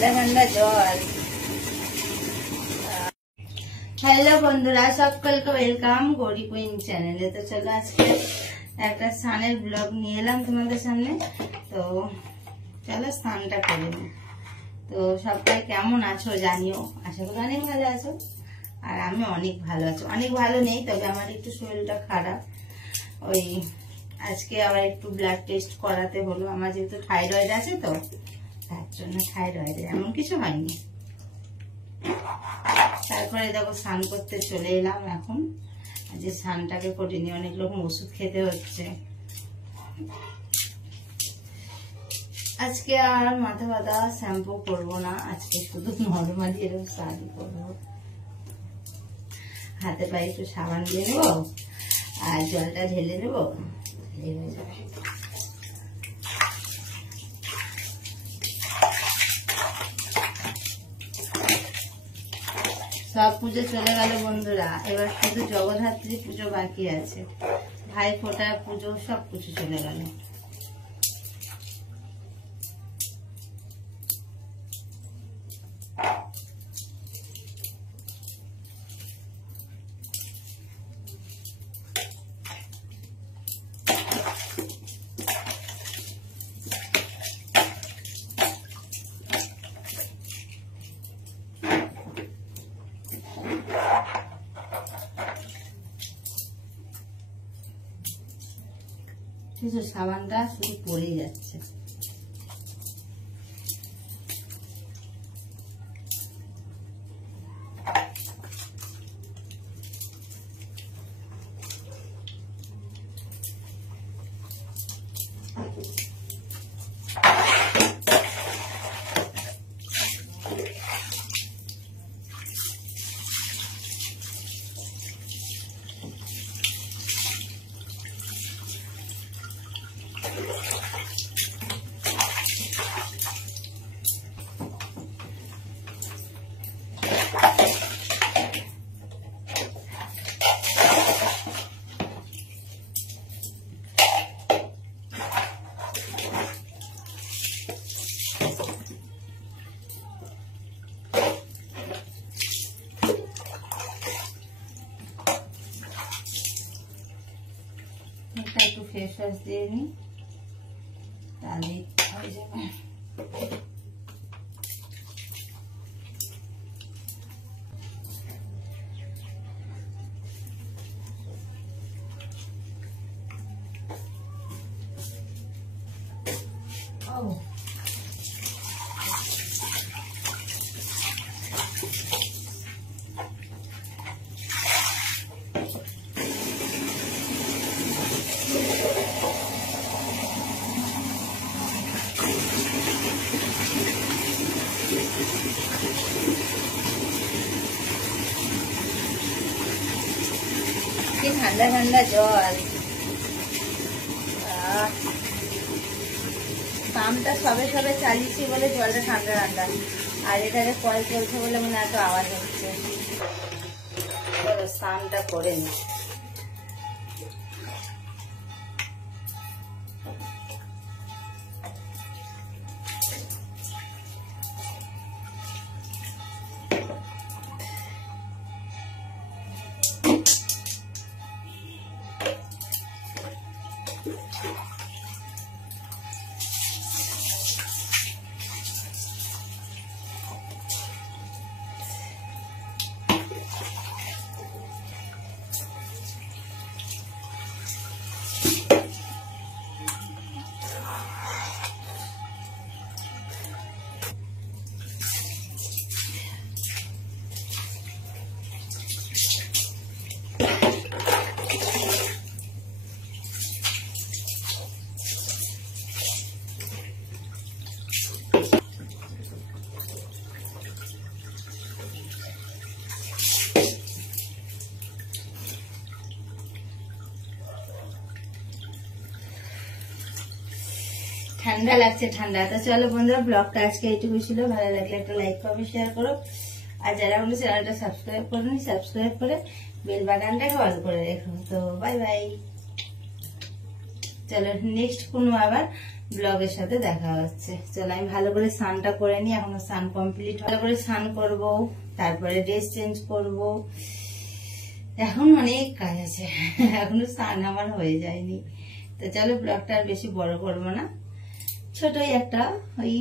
ঠান্ডা ঠান্ডা জল। হ্যালো বন্ধুরা, সকলকে ওয়েলকাম গৌরী কুইন চ্যানেলে। তো চলো আজকে একটা স্নানের ব্লগ নিয়ে এলাম তোমাদের সামনে। তো চলো স্নানটা করে নিই। তো সবাই কেমন আছো জানিও, আশা করি অনেক ভালো আছো। আর আমি অনেক ভালো আছি, অনেক ভালো নেই, তবে আমার একটু শরীরটা খারাপ। ওই আজকে আবার একটু ব্লাড টেস্ট করাতে হলো, আমার যেহেতু থাইরয়েড আছে, তো তার জন্য থাইরয়েডের এমন কিছু হয়নি। তারপরে দেখো স্নান করতে চলে এলাম এখন। যে স্নানটাকে করিনি, অনেক রকম ওষুধ খেতে হচ্ছে। আজকে আর মাথা ব্যথা শ্যাম্পু করবো না, আজকে শুধু নর্মালি এরকম স্নান করবো। হাতে পায়ে একটু সাবান দিয়ে নেবো আর জলটা ঢেলে নেবো, হয়ে যাবে। সব পুজো চলে গেল বন্ধুরা, এবার শুধু জগদ্ধাত্রী পুজো বাকি আছে। ভাই ফোঁটা পুজো সব কিছু চলে গেল। শুধু সাবানটা শুধু পড়ে যাচ্ছে। একটু ফেস ওয়াশ দিয়ে নিই, তাহলে হয়ে যাবে। কি ঠান্ডা ঠান্ডা জল। পাম্পটা সবে সবে চালিয়েছি বলে জলটা ঠান্ডা ঠান্ডা, আর এটাকে কল চলছে বলে মনে এত আওয়াজ হচ্ছে। স্নানটা করে নি। ঠান্ডা লাগছে, ঠান্ডা। তো চলো বন্ধুরা, ব্লগটা আজকে এইটুকু ছিল। ভালো লাগলে একটা লাইক কমেন্ট শেয়ার করো, আর যারা বলে চ্যানেলটা সাবস্ক্রাইব করোনি, সাবস্ক্রাইব করে বেল বাটনটাকে অল করে রেখো। তো বাই বাই। চলো নেক্সট কোনো আবার ব্লগের সাথে দেখা হচ্ছে। চলো আমি ভালো করে স্নানটা করে নিই, এখনো স্নান কমপ্লিট, ভালো করে স্নান করব, তারপরে ড্রেস চেঞ্জ করব, এখন অনেক কাজ আছে, এখনো স্নান আমার হয়ে যায়নি। তো চলো ব্লগটা আর বেশি বড় করবো না, ছোটই একটা ওই